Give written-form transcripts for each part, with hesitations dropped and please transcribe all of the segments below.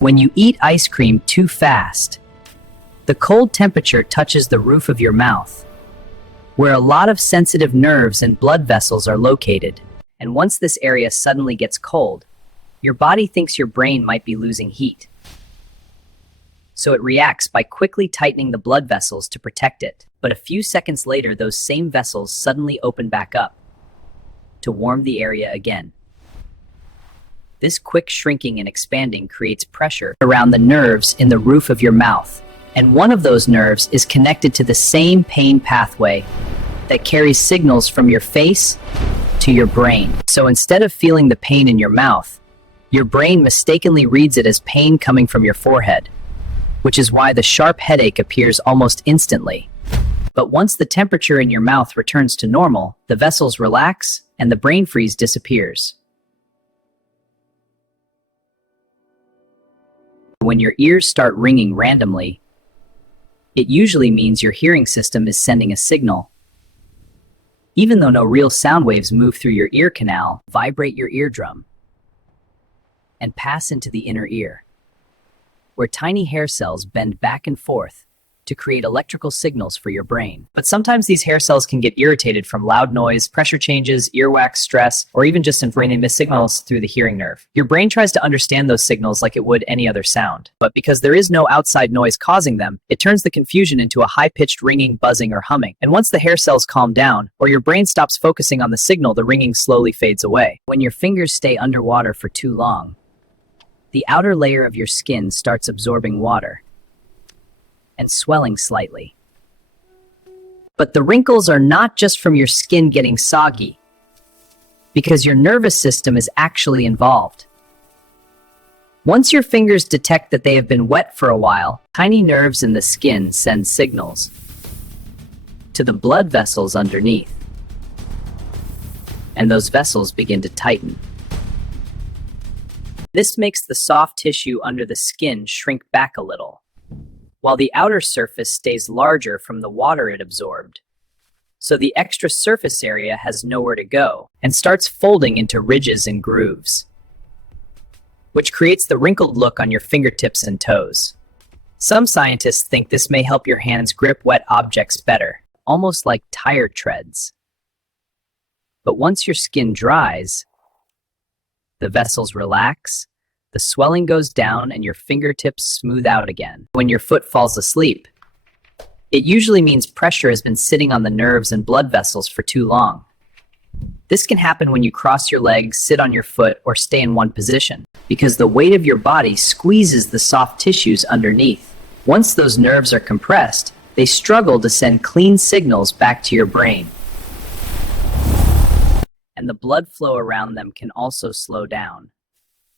When you eat ice cream too fast, the cold temperature touches the roof of your mouth, where a lot of sensitive nerves and blood vessels are located. And once this area suddenly gets cold, your body thinks your brain might be losing heat. So it reacts by quickly tightening the blood vessels to protect it. But a few seconds later, those same vessels suddenly open back up to warm the area again. This quick shrinking and expanding creates pressure around the nerves in the roof of your mouth. And one of those nerves is connected to the same pain pathway that carries signals from your face to your brain. So instead of feeling the pain in your mouth, your brain mistakenly reads it as pain coming from your forehead, which is why the sharp headache appears almost instantly. But once the temperature in your mouth returns to normal, the vessels relax and the brain freeze disappears. When your ears start ringing randomly, it usually means your hearing system is sending a signal. Even though no real sound waves move through your ear canal, vibrate your eardrum and pass into the inner ear, where tiny hair cells bend back and forth to create electrical signals for your brain. But sometimes these hair cells can get irritated from loud noise, pressure changes, earwax, stress, or even just in brain emitting signals through the hearing nerve. Your brain tries to understand those signals like it would any other sound. But because there is no outside noise causing them, it turns the confusion into a high-pitched ringing, buzzing, or humming. And once the hair cells calm down, or your brain stops focusing on the signal, the ringing slowly fades away. When your fingers stay underwater for too long, the outer layer of your skin starts absorbing water and swelling slightly. But the wrinkles are not just from your skin getting soggy, because your nervous system is actually involved. Once your fingers detect that they have been wet for a while, tiny nerves in the skin send signals to the blood vessels underneath, and those vessels begin to tighten. This makes the soft tissue under the skin shrink back a little, while the outer surface stays larger from the water it absorbed. So the extra surface area has nowhere to go and starts folding into ridges and grooves, which creates the wrinkled look on your fingertips and toes. Some scientists think this may help your hands grip wet objects better, almost like tire treads. But once your skin dries, the vessels relax, the swelling goes down, and your fingertips smooth out again. When your foot falls asleep, it usually means pressure has been sitting on the nerves and blood vessels for too long. This can happen when you cross your legs, sit on your foot, or stay in one position, because the weight of your body squeezes the soft tissues underneath. Once those nerves are compressed, they struggle to send clean signals back to your brain. And the blood flow around them can also slow down.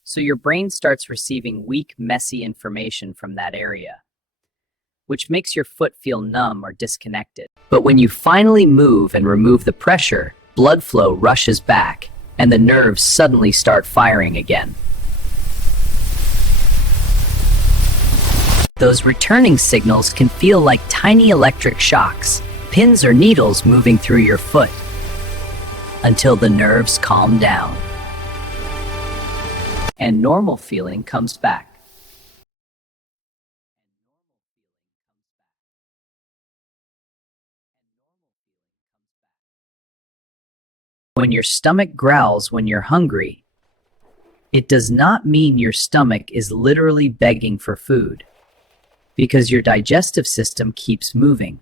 So your brain starts receiving weak, messy information from that area, which makes your foot feel numb or disconnected. But when you finally move and remove the pressure, blood flow rushes back, and the nerves suddenly start firing again. Those returning signals can feel like tiny electric shocks, pins or needles moving through your foot, until the nerves calm down and normal feeling comes back. When your stomach growls when you're hungry, it does not mean your stomach is literally begging for food, because your digestive system keeps moving.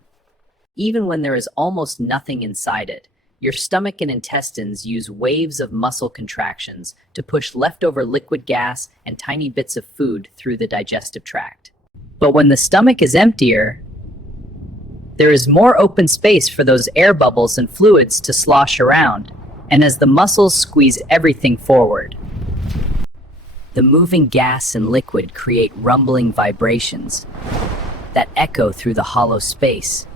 Even when there is almost nothing inside it, your stomach and intestines use waves of muscle contractions to push leftover liquid gas and tiny bits of food through the digestive tract. But when the stomach is emptier, there is more open space for those air bubbles and fluids to slosh around, and as the muscles squeeze everything forward, the moving gas and liquid create rumbling vibrations that echo through the hollow space,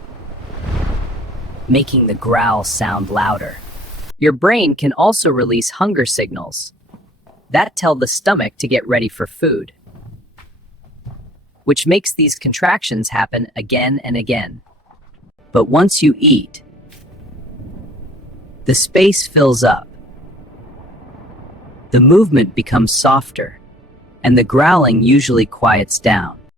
making the growl sound louder. Your brain can also release hunger signals that tell the stomach to get ready for food, which makes these contractions happen again and again. But once you eat, the space fills up. The movement becomes softer, and the growling usually quiets down.